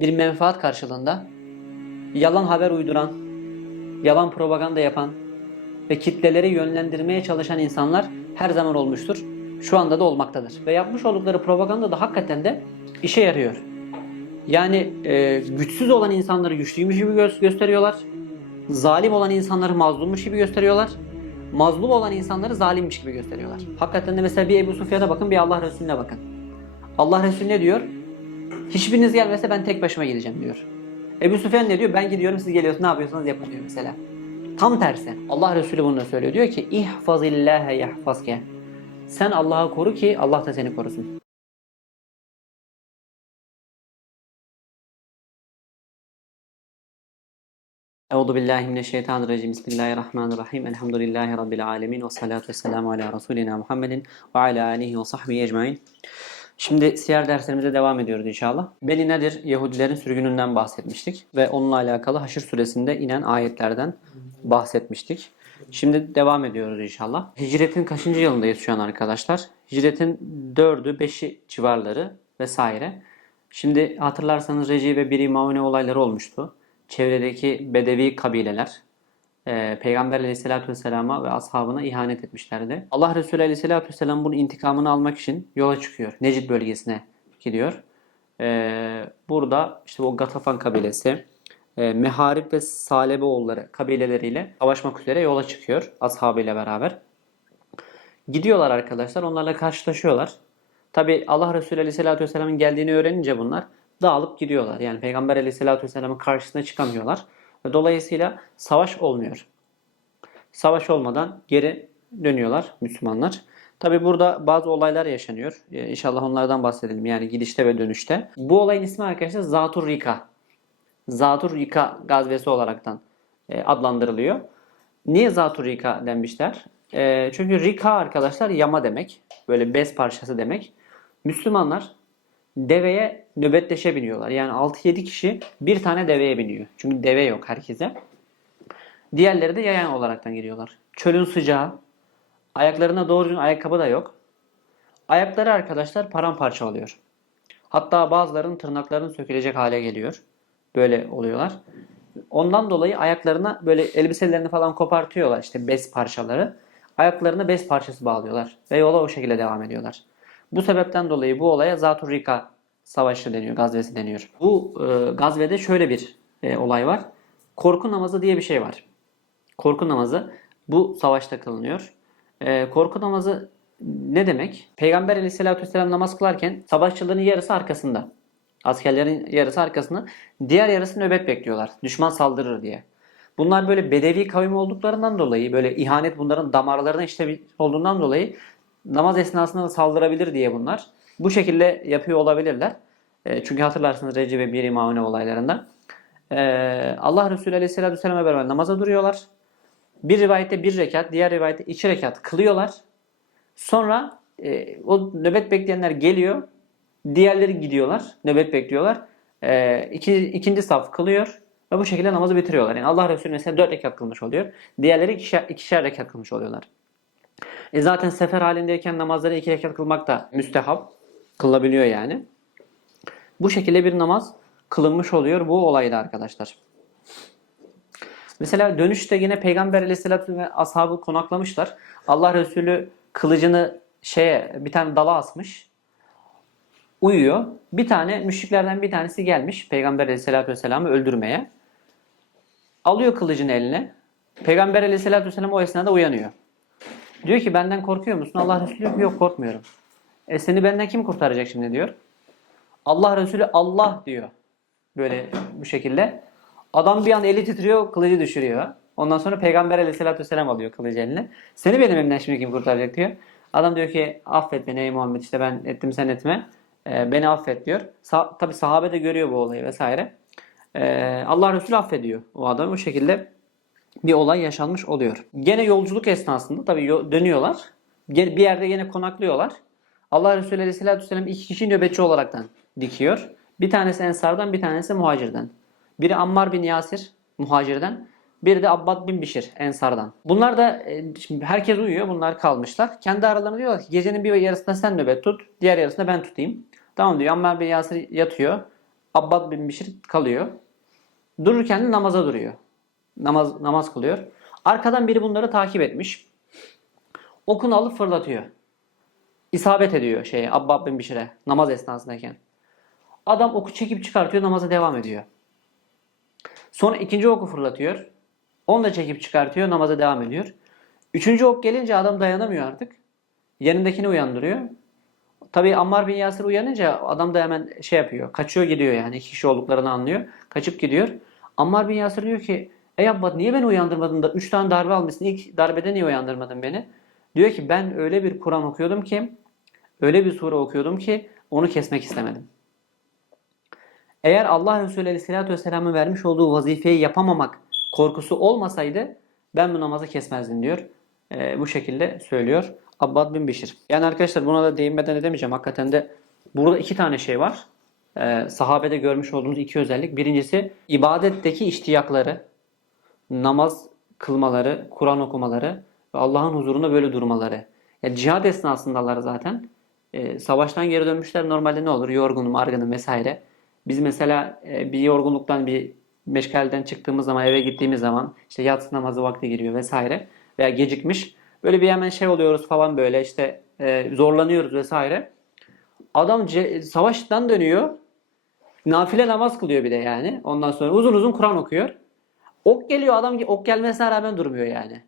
bir menfaat karşılığında yalan haber uyduran, yalan propaganda yapan ve kitleleri yönlendirmeye çalışan insanlar her zaman olmuştur. Şu anda da olmaktadır. Ve yapmış oldukları propaganda da hakikaten de işe yarıyor. Yani e, güçsüz olan insanları güçlüymüş gibi gö- gösteriyorlar. Zalim olan insanları mazlummuş gibi gösteriyorlar. Mazlum olan insanları zalimmiş gibi gösteriyorlar. Hakikaten de mesela bir Ebu Sufyan'a bakın bir Allah Resulüne bakın. Allah Resulü ne diyor? Hiçbiriniz gelmese ben tek başıma gideceğim diyor. Ebu Süfyan ne diyor? Ben gidiyorum siz geliyorsunuz ne yapıyorsanız yapın diyor mesela. Tam tersi. Allah Resulü bunu söylüyor. Diyor ki İhfazillâhe yahfazke. Sen Allah'ı koru ki Allah da seni korusun. Euzu billahi mineşşeytanirracim. Bismillahirrahmanirrahim. Elhamdülillahi rabbil alamin ve salatu vesselamu ala rasulina Muhammedin ve ala alihi ve sahbihi ecmaîn. Şimdi siyer derslerimize devam ediyoruz inşallah. Beni nedir? Yahudilerin sürgününden bahsetmiştik ve onunla alakalı Haşr suresinde inen ayetlerden bahsetmiştik. Şimdi devam ediyoruz inşallah. Hicretin kaçıncı yılındayız şu an arkadaşlar? Hicretin 4'ü 5'i civarları vesaire. Şimdi hatırlarsanız Reci ve Biri Maune olayları olmuştu. Çevredeki Bedevi kabileler e, Peygamber Aleyhisselatü Vesselam'a ve ashabına ihanet etmişlerdi. Allah Resulü Aleyhisselatü Vesselam bunun intikamını almak için yola çıkıyor. Necid bölgesine gidiyor. E, burada işte o Gatafan kabilesi, e, Meharip ve Salebioğulları kabileleriyle savaşmak üzere yola çıkıyor ashabıyla beraber. Gidiyorlar arkadaşlar. Onlarla karşılaşıyorlar. Tabi Allah Resulü Aleyhisselatü Vesselam'ın geldiğini öğrenince bunlar dağılıp gidiyorlar. Yani Peygamber Aleyhisselatü Vesselam'ın karşısına çıkamıyorlar. Dolayısıyla savaş olmuyor. Savaş olmadan geri dönüyorlar Müslümanlar. Tabi burada bazı olaylar yaşanıyor. Ee, İnşallah onlardan bahsedelim. Yani gidişte ve dönüşte. Bu olayın ismi arkadaşlar Zatur Rika. Zatur Rika gazvesi olaraktan e, adlandırılıyor. Niye Zatur Rika denmişler? E, çünkü Rika arkadaşlar yama demek. Böyle bez parçası demek. Müslümanlar deveye nöbetleşe biniyorlar. Yani 6-7 kişi bir tane deveye biniyor. Çünkü deve yok herkese. Diğerleri de yayan olaraktan giriyorlar. Çölün sıcağı, ayaklarına doğru düzgün ayakkabı da yok. Ayakları arkadaşlar paramparça oluyor. Hatta bazılarının tırnaklarının sökülecek hale geliyor. Böyle oluyorlar. Ondan dolayı ayaklarına böyle elbiselerini falan kopartıyorlar işte bez parçaları. Ayaklarına bez parçası bağlıyorlar ve yola o şekilde devam ediyorlar. Bu sebepten dolayı bu olaya Zatur Rika Savaşı deniyor, gazvesi deniyor. Bu e, gazvede şöyle bir e, olay var. Korku namazı diye bir şey var. Korku namazı bu savaşta kılınıyor. E, korku namazı ne demek? Peygamber aleyhissalatü vesselam namaz kılarken savaşçıların yarısı arkasında. Askerlerin yarısı arkasında. Diğer yarısı nöbet bekliyorlar. Düşman saldırır diye. Bunlar böyle bedevi kavim olduklarından dolayı böyle ihanet bunların damarlarına işte olduğundan dolayı namaz esnasında da saldırabilir diye bunlar. Bu şekilde yapıyor olabilirler. E, çünkü hatırlarsınız Recep ve Bir Maune olaylarında. E, Allah Resulü Aleyhisselatü Vesselam'a beraber namaza duruyorlar. Bir rivayette bir rekat, diğer rivayette iki rekat kılıyorlar. Sonra e, o nöbet bekleyenler geliyor. Diğerleri gidiyorlar. Nöbet bekliyorlar. E, iki, ikinci saf kılıyor. Ve bu şekilde namazı bitiriyorlar. Yani Allah Resulü mesela dört rekat kılmış oluyor. Diğerleri ikişer, ikişer rekat kılmış oluyorlar. E zaten sefer halindeyken namazları iki rekat kılmak da müstehap. Kılabiliyor yani. Bu şekilde bir namaz kılınmış oluyor bu olayda arkadaşlar. Mesela dönüşte yine Peygamber aleyhissalatü ve ashabı konaklamışlar. Allah Resulü kılıcını şeye bir tane dala asmış. Uyuyor. Bir tane müşriklerden bir tanesi gelmiş Peygamber aleyhissalatü vesselam'ı öldürmeye. Alıyor kılıcını eline. Peygamber aleyhissalatü vesselam o esnada uyanıyor. Diyor ki benden korkuyor musun? Allah Resulü diyor ki yok korkmuyorum. E seni benden kim kurtaracak şimdi diyor. Allah Resulü Allah diyor. Böyle bu şekilde. Adam bir an eli titriyor, kılıcı düşürüyor. Ondan sonra Peygamber aleyhissalatü vesselam alıyor kılıcı eline. Seni benim elimden şimdi kim kurtaracak diyor. Adam diyor ki affet beni ey Muhammed işte ben ettim sen etme. Ee, beni affet diyor. Sa Tabi sahabe de görüyor bu olayı vesaire. Ee, Allah Resulü affediyor o adamı. Bu şekilde bir olay yaşanmış oluyor. Gene yolculuk esnasında tabi dönüyorlar. Bir yerde yine konaklıyorlar. Allah Resulü Aleyhisselatü Vesselam iki kişi nöbetçi olaraktan dikiyor. Bir tanesi Ensar'dan bir tanesi Muhacir'den. Biri Ammar bin Yasir Muhacir'den. Biri de Abbad bin Bişir Ensar'dan. Bunlar da e, herkes uyuyor. Bunlar kalmışlar. Kendi aralarında diyorlar ki gecenin bir yarısında sen nöbet tut. Diğer yarısında ben tutayım. Tamam diyor. Ammar bin Yasir yatıyor. Abbad bin Bişir kalıyor. Dururken de namaza duruyor. Namaz namaz kılıyor. Arkadan biri bunları takip etmiş. Okunu alıp fırlatıyor. İsabet ediyor şeye Abbad bin Bişir'e namaz esnasındayken. Adam oku çekip çıkartıyor namaza devam ediyor. Sonra ikinci oku fırlatıyor. Onu da çekip çıkartıyor namaza devam ediyor. Üçüncü ok gelince adam dayanamıyor artık. Yanındakini uyandırıyor. Tabii Ammar bin Yasir uyanınca adam da hemen şey yapıyor. Kaçıyor gidiyor yani. İki kişi olduklarını anlıyor. Kaçıp gidiyor. Ammar bin Yasir diyor ki Ey Abbad niye beni uyandırmadın da üç tane darbe almışsın. İlk darbede niye uyandırmadın beni? Diyor ki ben öyle bir Kur'an okuyordum ki öyle bir sure okuyordum ki onu kesmek istemedim. Eğer Allah Resulü Aleyhisselatü Vesselam'ın vermiş olduğu vazifeyi yapamamak korkusu olmasaydı ben bu namazı kesmezdim diyor. Ee, bu şekilde söylüyor Abbad bin Bişir. Yani arkadaşlar buna da değinmeden edemeyeceğim. Hakikaten de burada iki tane şey var. Ee, sahabede görmüş olduğumuz iki özellik. Birincisi ibadetteki iştiyakları, namaz kılmaları, Kur'an okumaları ve Allah'ın huzurunda böyle durmaları. Yani cihad esnasındalar zaten. Ee, savaştan geri dönmüşler normalde ne olur? Yorgunum, argınım vesaire. Biz mesela e, bir yorgunluktan bir meşgaleden çıktığımız zaman eve gittiğimiz zaman işte yatsı namazı vakti giriyor vesaire veya gecikmiş. Böyle bir hemen şey oluyoruz falan böyle işte e, zorlanıyoruz vesaire. Adam savaştan dönüyor. Nafile namaz kılıyor bir de yani. Ondan sonra uzun uzun Kur'an okuyor. Ok geliyor adam ok gelmesine rağmen durmuyor yani.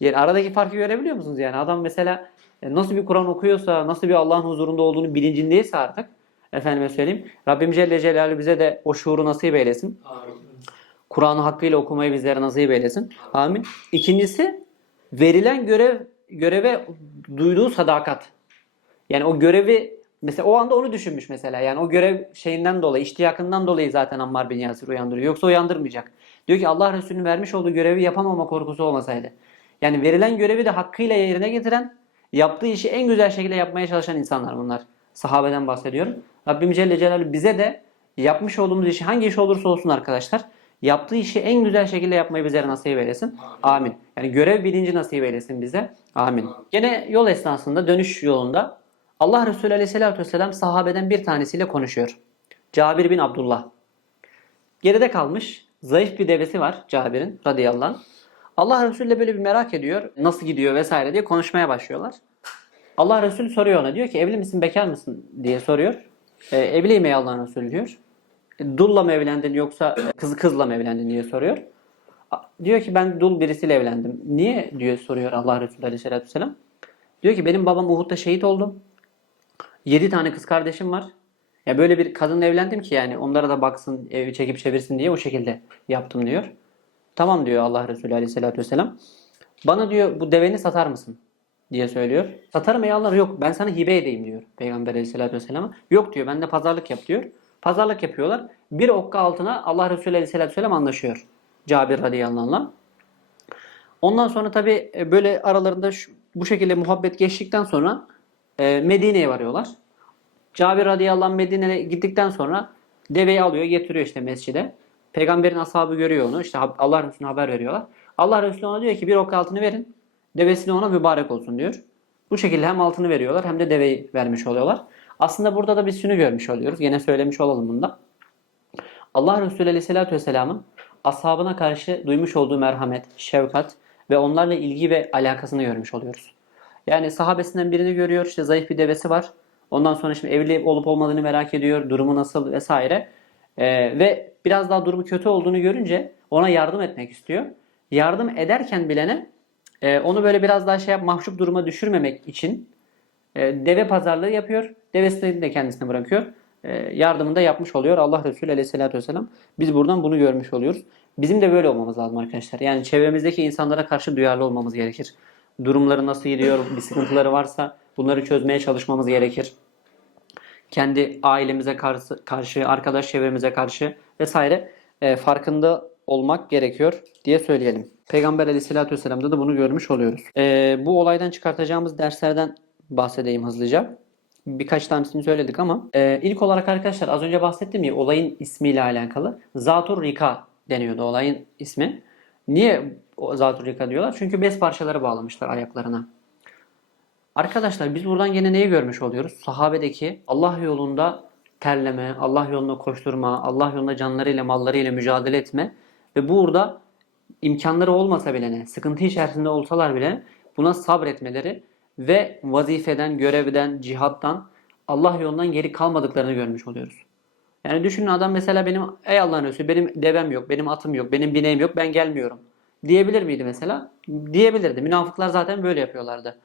Yani aradaki farkı görebiliyor musunuz yani? Adam mesela e, nasıl bir Kur'an okuyorsa, nasıl bir Allah'ın huzurunda olduğunu bilincindeyse artık efendime söyleyeyim. Rabbim Celle Celaluhu bize de o şuuru nasip eylesin. Kur'an'ı hakkıyla okumayı bizlere nasip eylesin. Amin. İkincisi verilen görev göreve duyduğu sadakat. Yani o görevi mesela o anda onu düşünmüş mesela. Yani o görev şeyinden dolayı, iştiyakından dolayı zaten Ammar bin Yasir uyandırıyor. Yoksa uyandırmayacak. Diyor ki Allah Resulü'nün vermiş olduğu görevi yapamama korkusu olmasaydı. Yani verilen görevi de hakkıyla yerine getiren, yaptığı işi en güzel şekilde yapmaya çalışan insanlar bunlar. Sahabeden bahsediyorum. Rabbim Celle Celaluhu bize de yapmış olduğumuz işi hangi iş olursa olsun arkadaşlar yaptığı işi en güzel şekilde yapmayı bizlere nasip eylesin. Amin. Yani görev bilinci nasip eylesin bize. Amin. Gene yol esnasında dönüş yolunda Allah Resulü Aleyhisselatü Vesselam sahabeden bir tanesiyle konuşuyor. Cabir bin Abdullah. Geride kalmış zayıf bir devesi var Cabir'in radıyallahu anh. Allah Resulü de böyle bir merak ediyor. Nasıl gidiyor vesaire diye konuşmaya başlıyorlar. Allah Resulü soruyor ona diyor ki evli misin bekar mısın diye soruyor. E, evliyim ey Allah'ın Resulü diyor. E, Dulla mı evlendin yoksa kız kızla mı evlendin diye soruyor. Diyor ki ben dul birisiyle evlendim. Niye diyor soruyor Allah Resulü Aleyhisselatü Vesselam. Diyor ki benim babam Uhud'da şehit oldu. 7 tane kız kardeşim var. Ya böyle bir kadınla evlendim ki yani onlara da baksın, evi çekip çevirsin diye o şekilde yaptım diyor. Tamam diyor Allah Resulü Aleyhisselatü Vesselam. Bana diyor bu deveni satar mısın? diye söylüyor. Satarım ey Allah yok ben sana hibe edeyim diyor Peygamber Aleyhisselatü Vesselam'a. Yok diyor ben de pazarlık yap diyor. Pazarlık yapıyorlar. Bir okka altına Allah Resulü Aleyhisselatü Vesselam anlaşıyor. Cabir radıyallahu anh. Ondan sonra tabi böyle aralarında şu- bu şekilde muhabbet geçtikten sonra e, Medine'ye varıyorlar. Cabir radıyallahu anh Medine'ye gittikten sonra deveyi alıyor getiriyor işte mescide. Peygamberin ashabı görüyor onu. İşte Allah Resulüne haber veriyorlar. Allah Resulü ona diyor ki bir ok altını verin. Devesini ona mübarek olsun diyor. Bu şekilde hem altını veriyorlar hem de deveyi vermiş oluyorlar. Aslında burada da biz şunu görmüş oluyoruz. Yine söylemiş olalım bunda. Allah Resulü Aleyhisselatü Vesselam'ın ashabına karşı duymuş olduğu merhamet, şefkat ve onlarla ilgi ve alakasını görmüş oluyoruz. Yani sahabesinden birini görüyor, işte zayıf bir devesi var. Ondan sonra şimdi evli olup olmadığını merak ediyor, durumu nasıl vesaire. Ee, ve biraz daha durumu kötü olduğunu görünce ona yardım etmek istiyor. Yardım ederken bilene e, onu böyle biraz daha şey yap, mahcup duruma düşürmemek için e, deve pazarlığı yapıyor. Devesini de kendisine bırakıyor. E, yardımını da yapmış oluyor Allah Resulü Aleyhisselatü Vesselam. Biz buradan bunu görmüş oluyoruz. Bizim de böyle olmamız lazım arkadaşlar. Yani çevremizdeki insanlara karşı duyarlı olmamız gerekir. Durumları nasıl gidiyor, bir sıkıntıları varsa bunları çözmeye çalışmamız gerekir. Kendi ailemize karşı, karşı arkadaş çevremize karşı vesaire e, farkında olmak gerekiyor diye söyleyelim. Peygamber Aleyhisselatü Vesselam'da da bunu görmüş oluyoruz. E, bu olaydan çıkartacağımız derslerden bahsedeyim hızlıca. Birkaç tanesini söyledik ama e, ilk olarak arkadaşlar az önce bahsettim ya olayın ismiyle alakalı. Zatur Rika deniyordu olayın ismi. Niye o diyorlar? Çünkü bez parçaları bağlamışlar ayaklarına. Arkadaşlar biz buradan gene neyi görmüş oluyoruz? Sahabedeki Allah yolunda terleme, Allah yolunda koşturma, Allah yolunda canlarıyla mallarıyla mücadele etme ve burada imkanları olmasa bile ne, sıkıntı içerisinde olsalar bile buna sabretmeleri ve vazifeden, görevden, cihattan Allah yolundan geri kalmadıklarını görmüş oluyoruz. Yani düşünün adam mesela benim ey Allah'ın Resulü benim devem yok, benim atım yok, benim bineğim yok, ben gelmiyorum. Diyebilir miydi mesela? Diyebilirdi. Münafıklar zaten böyle yapıyorlardı.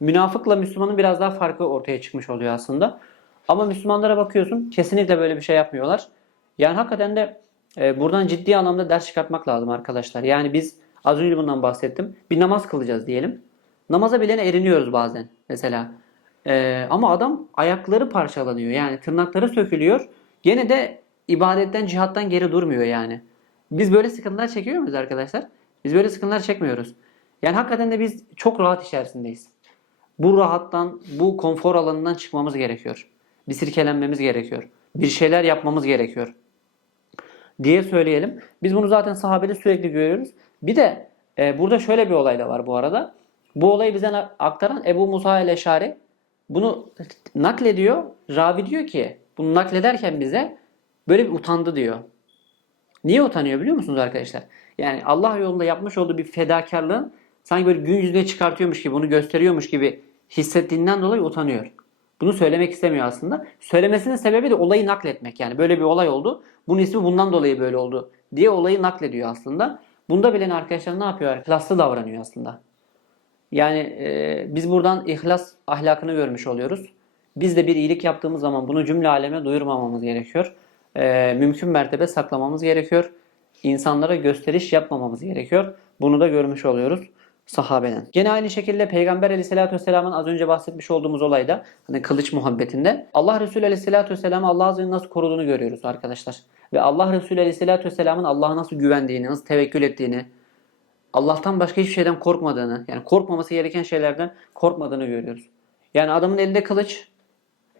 Münafıkla Müslümanın biraz daha farkı ortaya çıkmış oluyor aslında. Ama Müslümanlara bakıyorsun kesinlikle böyle bir şey yapmıyorlar. Yani hakikaten de e, buradan ciddi anlamda ders çıkartmak lazım arkadaşlar. Yani biz az önce bundan bahsettim. Bir namaz kılacağız diyelim. Namaza bilene eriniyoruz bazen mesela. E, ama adam ayakları parçalanıyor. Yani tırnakları sökülüyor. Gene de ibadetten, cihattan geri durmuyor yani. Biz böyle sıkıntılar çekiyor muyuz arkadaşlar? Biz böyle sıkıntılar çekmiyoruz. Yani hakikaten de biz çok rahat içerisindeyiz. Bu rahattan, bu konfor alanından çıkmamız gerekiyor. Bir sirkelenmemiz gerekiyor. Bir şeyler yapmamız gerekiyor. Diye söyleyelim. Biz bunu zaten sahabede sürekli görüyoruz. Bir de e, burada şöyle bir olay da var bu arada. Bu olayı bize aktaran Ebu Musa el-Eşari bunu naklediyor. Ravi diyor ki bunu naklederken bize böyle bir utandı diyor. Niye utanıyor biliyor musunuz arkadaşlar? Yani Allah yolunda yapmış olduğu bir fedakarlığın sanki böyle gün yüzüne çıkartıyormuş gibi, bunu gösteriyormuş gibi hissettiğinden dolayı utanıyor. Bunu söylemek istemiyor aslında. Söylemesinin sebebi de olayı nakletmek. Yani böyle bir olay oldu. Bunun ismi bundan dolayı böyle oldu diye olayı naklediyor aslında. Bunda bilen arkadaşlar ne yapıyor? İhlaslı davranıyor aslında. Yani e, biz buradan ihlas ahlakını görmüş oluyoruz. Biz de bir iyilik yaptığımız zaman bunu cümle aleme duyurmamamız gerekiyor. E, mümkün mertebe saklamamız gerekiyor. İnsanlara gösteriş yapmamamız gerekiyor. Bunu da görmüş oluyoruz sahabeden. Gene aynı şekilde Peygamber aleyhissalatü vesselamın az önce bahsetmiş olduğumuz olayda hani kılıç muhabbetinde Allah Resulü aleyhissalatü vesselam Allah Azze nasıl koruduğunu görüyoruz arkadaşlar. Ve Allah Resulü aleyhissalatü vesselamın Allah'a nasıl güvendiğini, nasıl tevekkül ettiğini, Allah'tan başka hiçbir şeyden korkmadığını, yani korkmaması gereken şeylerden korkmadığını görüyoruz. Yani adamın elinde kılıç,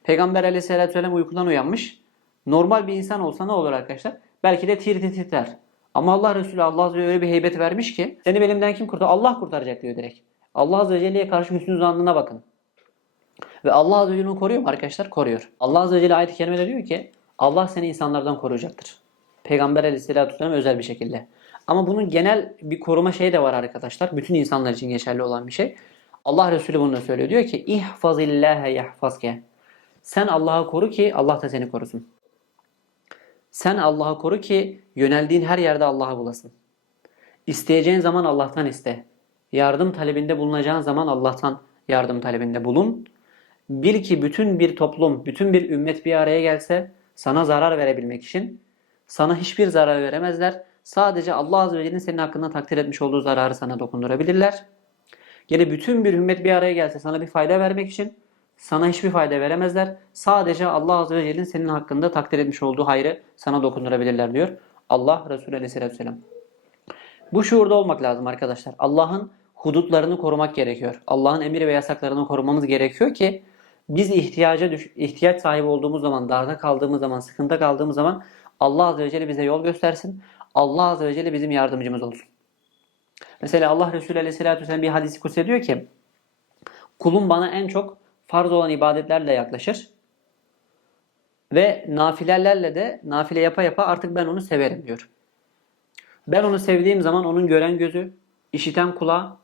Peygamber aleyhissalatü vesselam uykudan uyanmış. Normal bir insan olsa ne olur arkadaşlar? Belki de tir titrer. Ama Allah Resulü Allah Azze ve öyle bir heybet vermiş ki seni benim elimden kim kurtar? Allah kurtaracak diyor direkt. Allah Azze ve Celle'ye karşı hüsnü zannına bakın. Ve Allah Azze ve Celle onu koruyor mu arkadaşlar? Koruyor. Allah Azze ve Celle ayet-i kerimede diyor ki Allah seni insanlardan koruyacaktır. Peygamber aleyhissalatü vesselam özel bir şekilde. Ama bunun genel bir koruma şeyi de var arkadaşlar. Bütün insanlar için geçerli olan bir şey. Allah Resulü bunu söylüyor. Diyor ki İhfazillâhe yahfazke. Sen Allah'ı koru ki Allah da seni korusun. Sen Allah'ı koru ki yöneldiğin her yerde Allah'ı bulasın. İsteyeceğin zaman Allah'tan iste. Yardım talebinde bulunacağın zaman Allah'tan yardım talebinde bulun. Bil ki bütün bir toplum, bütün bir ümmet bir araya gelse sana zarar verebilmek için sana hiçbir zarar veremezler. Sadece Allah Azze ve Celle'nin senin hakkında takdir etmiş olduğu zararı sana dokundurabilirler. Yine bütün bir ümmet bir araya gelse sana bir fayda vermek için sana hiçbir fayda veremezler. Sadece Allah Azze ve Celle'nin senin hakkında takdir etmiş olduğu hayrı sana dokundurabilirler diyor. Allah Resulü Aleyhisselatü Vesselam. Bu şuurda olmak lazım arkadaşlar. Allah'ın hudutlarını korumak gerekiyor. Allah'ın emir ve yasaklarını korumamız gerekiyor ki biz ihtiyaca düş ihtiyaç sahibi olduğumuz zaman, darda kaldığımız zaman, sıkıntı kaldığımız zaman Allah Azze ve Celle bize yol göstersin. Allah Azze ve Celle bizim yardımcımız olsun. Mesela Allah Resulü Aleyhisselatü Vesselam bir hadisi kutsi diyor ki kulum bana en çok farz olan ibadetlerle yaklaşır ve nafilelerle de nafile yapa yapa artık ben onu severim diyor. Ben onu sevdiğim zaman onun gören gözü, işiten kulağı,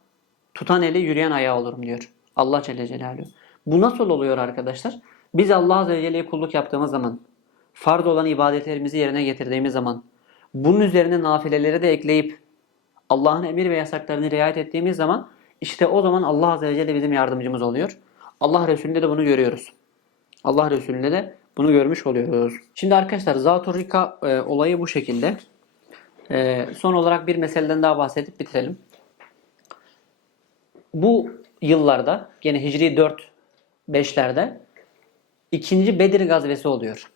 tutan eli, yürüyen ayağı olurum diyor. Allah Celle Celaluhu. Bu nasıl oluyor arkadaşlar? Biz Allah Azze ve Celle'ye kulluk yaptığımız zaman, farz olan ibadetlerimizi yerine getirdiğimiz zaman, bunun üzerine nafileleri de ekleyip Allah'ın emir ve yasaklarını riayet ettiğimiz zaman işte o zaman Allah Azze ve Celle bizim yardımcımız oluyor. Allah Resulü'nde de bunu görüyoruz. Allah Resulü'nde de bunu görmüş oluyoruz. Şimdi arkadaşlar Zatur Rika e, olayı bu şekilde. E, son olarak bir meseleden daha bahsedip bitirelim. Bu yıllarda gene Hicri 4 5'lerde ikinci Bedir gazvesi oluyor.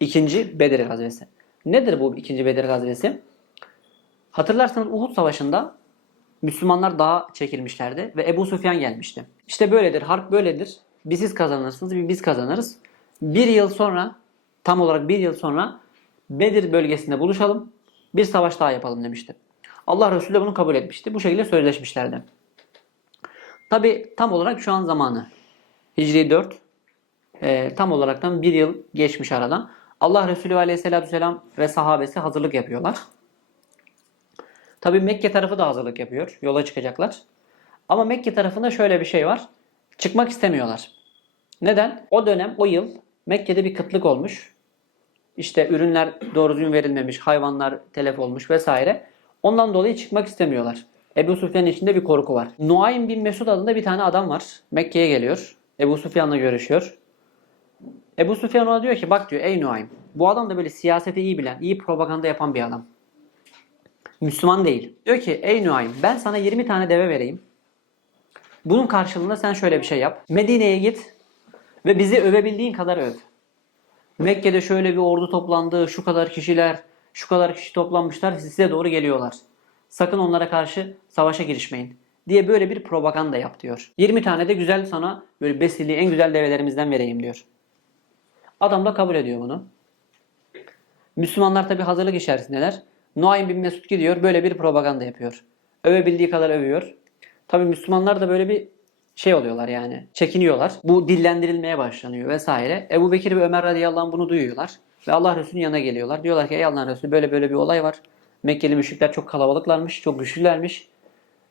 İkinci Bedir gazvesi. Nedir bu ikinci Bedir gazvesi? Hatırlarsanız Uhud Savaşı'nda Müslümanlar dağa çekilmişlerdi ve Ebu Süfyan gelmişti. İşte böyledir, harp böyledir. Bir siz kazanırsınız, bir biz kazanırız. Bir yıl sonra, tam olarak bir yıl sonra Bedir bölgesinde buluşalım, bir savaş daha yapalım demişti. Allah Resulü de bunu kabul etmişti. Bu şekilde sözleşmişlerdi. Tabi tam olarak şu an zamanı. Hicri 4, Ee, tam olaraktan bir yıl geçmiş aradan. Allah Resulü Aleyhisselatü Vesselam ve sahabesi hazırlık yapıyorlar. Tabi Mekke tarafı da hazırlık yapıyor. Yola çıkacaklar. Ama Mekke tarafında şöyle bir şey var. Çıkmak istemiyorlar. Neden? O dönem, o yıl Mekke'de bir kıtlık olmuş. İşte ürünler doğru düzgün verilmemiş, hayvanlar telef olmuş vesaire. Ondan dolayı çıkmak istemiyorlar. Ebu Sufyan'ın içinde bir korku var. Nuaym bin Mesud adında bir tane adam var. Mekke'ye geliyor. Ebu Sufyan'la görüşüyor. Ebu Sufyan ona diyor ki bak diyor ey Nuaym bu adam da böyle siyaseti iyi bilen, iyi propaganda yapan bir adam. Müslüman değil. Diyor ki ey Nuaym ben sana 20 tane deve vereyim. Bunun karşılığında sen şöyle bir şey yap. Medine'ye git ve bizi övebildiğin kadar öv. Mekke'de şöyle bir ordu toplandı, şu kadar kişiler, şu kadar kişi toplanmışlar, size doğru geliyorlar. Sakın onlara karşı savaşa girişmeyin diye böyle bir propaganda yap diyor. 20 tane de güzel sana böyle besili en güzel develerimizden vereyim diyor. Adam da kabul ediyor bunu. Müslümanlar tabi hazırlık içerisindeler. Nuaym bin Mesud gidiyor böyle bir propaganda yapıyor. Övebildiği kadar övüyor. Tabi Müslümanlar da böyle bir şey oluyorlar yani. Çekiniyorlar. Bu dillendirilmeye başlanıyor vesaire. Ebu Bekir ve Ömer radıyallahu anh bunu duyuyorlar. Ve Allah Resulü'nün yanına geliyorlar. Diyorlar ki ey Allah'ın Resulü böyle böyle bir olay var. Mekkeli müşrikler çok kalabalıklarmış, çok güçlülermiş.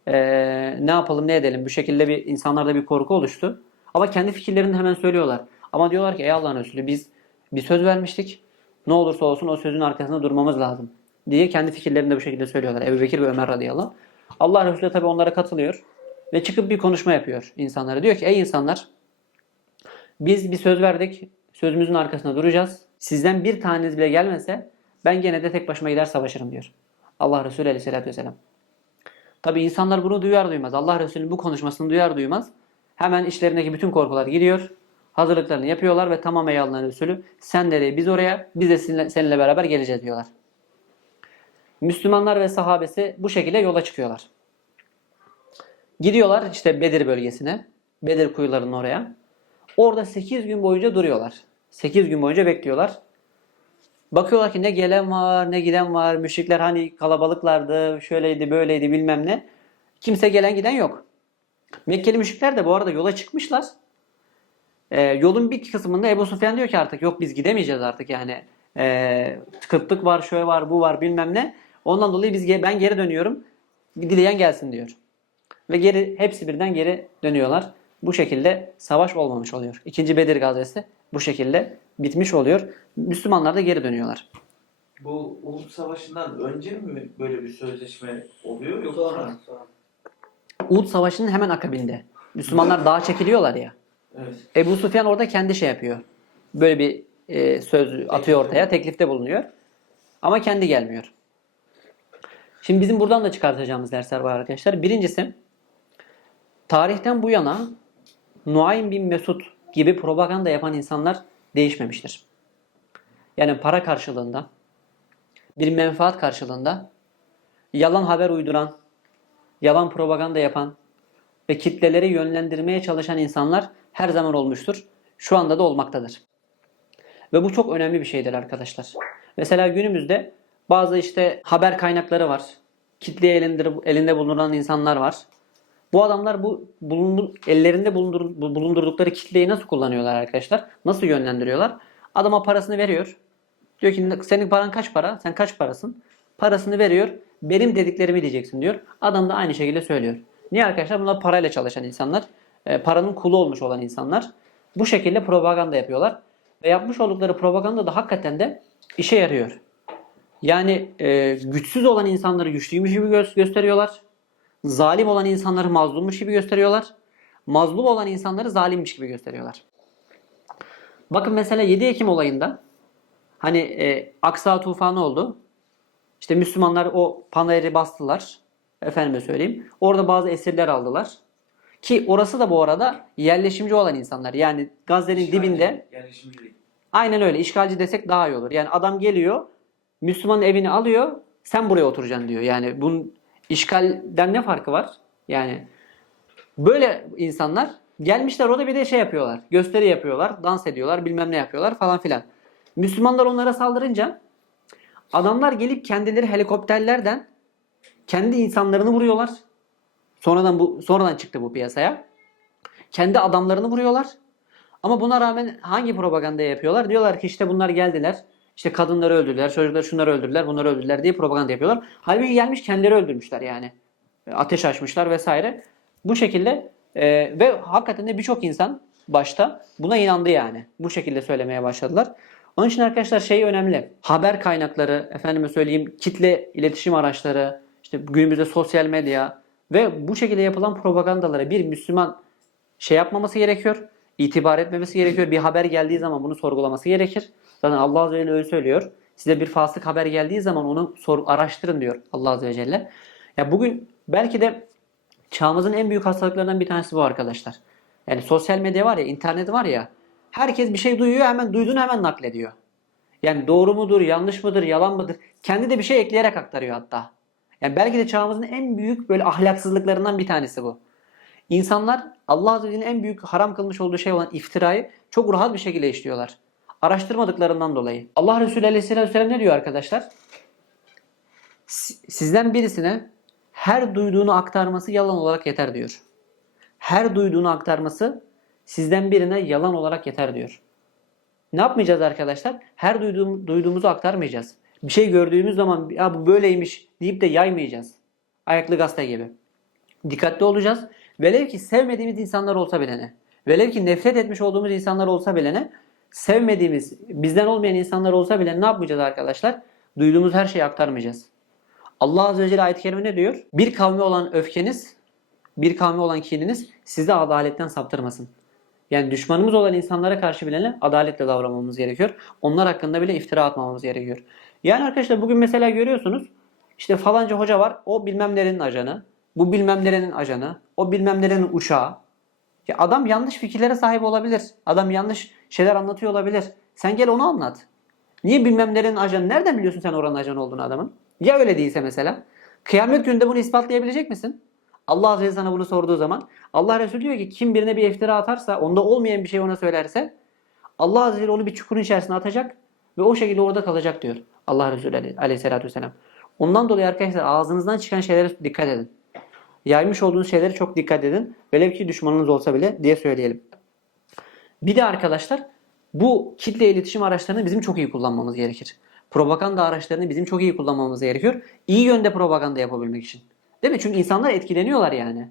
Ee, ne yapalım ne edelim bu şekilde bir insanlarda bir korku oluştu. Ama kendi fikirlerini hemen söylüyorlar. Ama diyorlar ki ey Allah'ın Resulü biz bir söz vermiştik. Ne olursa olsun o sözün arkasında durmamız lazım. Diye kendi fikirlerini de bu şekilde söylüyorlar. Ebu Bekir ve Ömer radıyallahu anh. Allah Resulü tabi onlara katılıyor. Ve çıkıp bir konuşma yapıyor insanlara. Diyor ki ey insanlar biz bir söz verdik. Sözümüzün arkasında duracağız. Sizden bir taneniz bile gelmese ben gene de tek başıma gider savaşırım diyor. Allah Resulü aleyhissalatü vesselam. Tabi insanlar bunu duyar duymaz. Allah Resulü'nün bu konuşmasını duyar duymaz. Hemen işlerindeki bütün korkular gidiyor. Hazırlıklarını yapıyorlar ve tamam ey Allah'ın Resulü sen nereye biz oraya biz de seninle, seninle beraber geleceğiz diyorlar. Müslümanlar ve sahabesi bu şekilde yola çıkıyorlar. Gidiyorlar işte Bedir bölgesine. Bedir kuyularının oraya. Orada 8 gün boyunca duruyorlar. 8 gün boyunca bekliyorlar. Bakıyorlar ki ne gelen var ne giden var. Müşrikler hani kalabalıklardı, şöyleydi böyleydi bilmem ne. Kimse gelen giden yok. Mekkeli müşrikler de bu arada yola çıkmışlar. Ee, yolun bir kısmında Ebu Sufyan diyor ki artık yok biz gidemeyeceğiz artık yani. Ee, kıtlık var, şöyle var, bu var bilmem ne. Ondan dolayı biz ben geri dönüyorum. Dileyen gelsin diyor. Ve geri hepsi birden geri dönüyorlar. Bu şekilde savaş olmamış oluyor. İkinci Bedir gazvesi bu şekilde bitmiş oluyor. Müslümanlar da geri dönüyorlar. Bu Uhud Savaşı'ndan önce mi böyle bir sözleşme oluyor yoksa sonra. Uhud Savaşı'nın hemen akabinde. Müslümanlar dağa çekiliyorlar ya. Evet. Ebu Sufyan orada kendi şey yapıyor. Böyle bir e, söz atıyor ortaya. Teklifte bulunuyor. Ama kendi gelmiyor. Şimdi bizim buradan da çıkartacağımız dersler var arkadaşlar. Birincisi tarihten bu yana Nuaym bin Mesud gibi propaganda yapan insanlar değişmemiştir. Yani para karşılığında, bir menfaat karşılığında yalan haber uyduran, yalan propaganda yapan ve kitleleri yönlendirmeye çalışan insanlar her zaman olmuştur. Şu anda da olmaktadır. Ve bu çok önemli bir şeydir arkadaşlar. Mesela günümüzde bazı işte haber kaynakları var. Kitle elinde, elinde bulunan insanlar var. Bu adamlar bu bulundur, ellerinde bulundur, bulundurdukları kitleyi nasıl kullanıyorlar arkadaşlar? Nasıl yönlendiriyorlar? Adama parasını veriyor. Diyor ki senin paran kaç para? Sen kaç parasın? Parasını veriyor. Benim dediklerimi diyeceksin diyor. Adam da aynı şekilde söylüyor. Niye arkadaşlar? Bunlar parayla çalışan insanlar. E, paranın kulu olmuş olan insanlar. Bu şekilde propaganda yapıyorlar. Ve yapmış oldukları propaganda da hakikaten de işe yarıyor. Yani e, güçsüz olan insanları güçlüymüş gibi gö- gösteriyorlar. Zalim olan insanları mazlummuş gibi gösteriyorlar. Mazlum olan insanları zalimmiş gibi gösteriyorlar. Bakın mesela 7 Ekim olayında hani e, Aksa tufanı oldu. İşte Müslümanlar o panayırı bastılar. Efendime söyleyeyim. Orada bazı esirler aldılar. Ki orası da bu arada yerleşimci olan insanlar. Yani Gazze'nin dibinde değil. Aynen öyle. İşgalci desek daha iyi olur. Yani adam geliyor, Müslümanın evini alıyor, sen buraya oturacaksın diyor. Yani bunun işgalden ne farkı var? Yani böyle insanlar gelmişler orada bir de şey yapıyorlar. Gösteri yapıyorlar, dans ediyorlar, bilmem ne yapıyorlar falan filan. Müslümanlar onlara saldırınca adamlar gelip kendileri helikopterlerden kendi insanlarını vuruyorlar. Sonradan bu sonradan çıktı bu piyasaya. Kendi adamlarını vuruyorlar. Ama buna rağmen hangi propaganda yapıyorlar? Diyorlar ki işte bunlar geldiler. İşte kadınları öldürdüler, çocukları şunları öldürdüler, bunları öldürdüler diye propaganda yapıyorlar. Halbuki gelmiş kendileri öldürmüşler yani. E, Ateş açmışlar vesaire. Bu şekilde e, ve hakikaten de birçok insan başta buna inandı yani. Bu şekilde söylemeye başladılar. Onun için arkadaşlar şey önemli. Haber kaynakları, efendime söyleyeyim kitle iletişim araçları, işte günümüzde sosyal medya ve bu şekilde yapılan propagandalara bir Müslüman şey yapmaması gerekiyor. itibar etmemesi gerekiyor. Bir haber geldiği zaman bunu sorgulaması gerekir. Zaten Allah Azze ve Celle öyle söylüyor. Size bir fasık haber geldiği zaman onu sor, araştırın diyor Allah Azze ve Celle. Ya bugün belki de çağımızın en büyük hastalıklarından bir tanesi bu arkadaşlar. Yani sosyal medya var ya, internet var ya. Herkes bir şey duyuyor hemen duyduğunu hemen naklediyor. Yani doğru mudur, yanlış mıdır, yalan mıdır? Kendi de bir şey ekleyerek aktarıyor hatta. Yani belki de çağımızın en büyük böyle ahlaksızlıklarından bir tanesi bu. İnsanlar Allah Azze ve Celle'nin en büyük haram kılmış olduğu şey olan iftirayı çok rahat bir şekilde işliyorlar. Araştırmadıklarından dolayı. Allah Resulü Aleyhisselatü Vesselam ne diyor arkadaşlar? Si- Sizden birisine her duyduğunu aktarması yalan olarak yeter diyor. Her duyduğunu aktarması sizden birine yalan olarak yeter diyor. Ne yapmayacağız arkadaşlar? Her duyduğum, duyduğumuzu aktarmayacağız. Bir şey gördüğümüz zaman ya bu böyleymiş deyip de yaymayacağız. Ayaklı gazete gibi. Dikkatli olacağız. Velev ki sevmediğimiz insanlar olsa bile ne? Velev ki nefret etmiş olduğumuz insanlar olsa bile ne? Sevmediğimiz, bizden olmayan insanlar olsa bile ne yapmayacağız arkadaşlar? Duyduğumuz her şeyi aktarmayacağız. Allah Azze ve Celle ayet-i kerime ne diyor? Bir kavme olan öfkeniz, bir kavme olan kininiz sizi adaletten saptırmasın. Yani düşmanımız olan insanlara karşı bile adaletle davranmamız gerekiyor. Onlar hakkında bile iftira atmamamız gerekiyor. Yani arkadaşlar bugün mesela görüyorsunuz işte falanca hoca var o bilmem nerenin ajanı. Bu bilmem nerenin ajanı. O bilmem nerenin uşağı. Ya adam yanlış fikirlere sahip olabilir. Adam yanlış şeyler anlatıyor olabilir. Sen gel onu anlat. Niye bilmem nerenin ajanı? Nereden biliyorsun sen oranın ajanı olduğunu adamın? Ya öyle değilse mesela? Kıyamet gününde bunu ispatlayabilecek misin? Allah Azze sana bunu sorduğu zaman Allah Resulü diyor ki kim birine bir iftira atarsa onda olmayan bir şey ona söylerse Allah Azze onu bir çukurun içerisine atacak ve o şekilde orada kalacak diyor. Allah Resulü aley- aleyhissalatü vesselam. Ondan dolayı arkadaşlar ağzınızdan çıkan şeylere dikkat edin. Yaymış olduğunuz şeylere çok dikkat edin. Velev ki düşmanınız olsa bile diye söyleyelim. Bir de arkadaşlar bu kitle iletişim araçlarını bizim çok iyi kullanmamız gerekir. Propaganda araçlarını bizim çok iyi kullanmamız gerekiyor. İyi yönde propaganda yapabilmek için. Değil mi? Çünkü insanlar etkileniyorlar yani.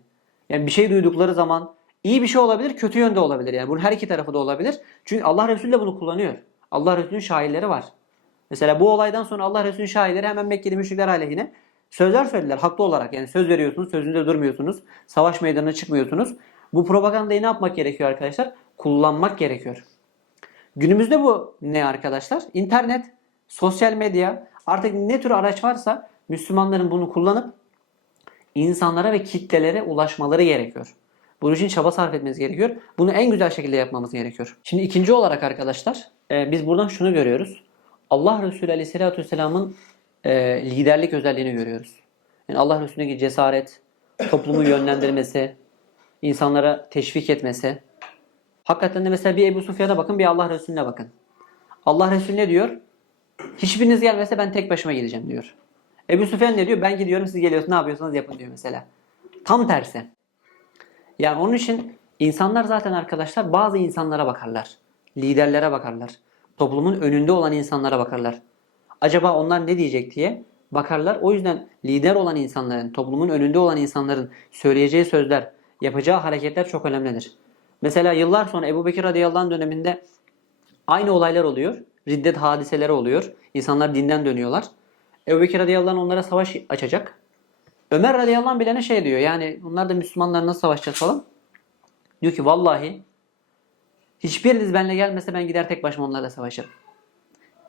Yani bir şey duydukları zaman iyi bir şey olabilir, kötü yönde olabilir. Yani bunun her iki tarafı da olabilir. Çünkü Allah Resulü de bunu kullanıyor. Allah Resulü'nün şahitleri var. Mesela bu olaydan sonra Allah Resulü'nün şahitleri hemen Mekkeli müşrikler aleyhine sözler söylediler haklı olarak. Yani söz veriyorsunuz, sözünde durmuyorsunuz. Savaş meydanına çıkmıyorsunuz. Bu propagandayı ne yapmak gerekiyor arkadaşlar? Kullanmak gerekiyor. Günümüzde bu ne arkadaşlar? İnternet, sosyal medya, artık ne tür araç varsa Müslümanların bunu kullanıp insanlara ve kitlelere ulaşmaları gerekiyor. Bunun için çaba sarf etmemiz gerekiyor. Bunu en güzel şekilde yapmamız gerekiyor. Şimdi ikinci olarak arkadaşlar e, biz buradan şunu görüyoruz. Allah Resulü Aleyhisselatü Vesselam'ın e, liderlik özelliğini görüyoruz. Yani Allah Resulü'ndeki cesaret, toplumu yönlendirmesi, insanlara teşvik etmesi. Hakikaten de mesela bir Ebu Sufyan'a bakın bir Allah Resulüne bakın. Allah Resulü ne diyor? Hiçbiriniz gelmese ben tek başıma gideceğim diyor. Ebu Süfyan ne diyor? Ben gidiyorum siz geliyorsunuz ne yapıyorsanız yapın diyor mesela. Tam tersi. Yani onun için insanlar zaten arkadaşlar bazı insanlara bakarlar. Liderlere bakarlar. Toplumun önünde olan insanlara bakarlar. Acaba onlar ne diyecek diye bakarlar. O yüzden lider olan insanların, toplumun önünde olan insanların söyleyeceği sözler, yapacağı hareketler çok önemlidir. Mesela yıllar sonra Ebu Bekir radıyallahu anh döneminde aynı olaylar oluyor. Riddet hadiseleri oluyor. İnsanlar dinden dönüyorlar. Ebu Bekir radıyallahu anh onlara savaş açacak. Ömer radıyallahu anh bile ne şey diyor. Yani bunlar da Müslümanlar nasıl savaşacağız falan. Diyor ki vallahi hiçbiriniz benimle gelmese ben gider tek başıma onlarla savaşırım.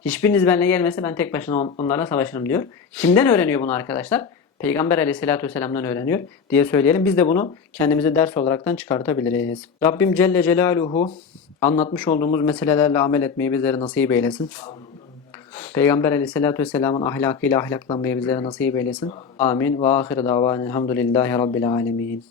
Hiçbiriniz benimle gelmese ben tek başına on- onlarla savaşırım diyor. Kimden öğreniyor bunu arkadaşlar? Peygamber aleyhissalatü vesselam'dan öğreniyor diye söyleyelim. Biz de bunu kendimize ders olaraktan çıkartabiliriz. Rabbim Celle Celaluhu anlatmış olduğumuz meselelerle amel etmeyi bizlere nasip eylesin. Peygamber aleyhissalatü vesselamın ahlakıyla ahlaklanmayı bizlere nasip eylesin. Amin. Ve ahir davan elhamdülillahi rabbil alemin.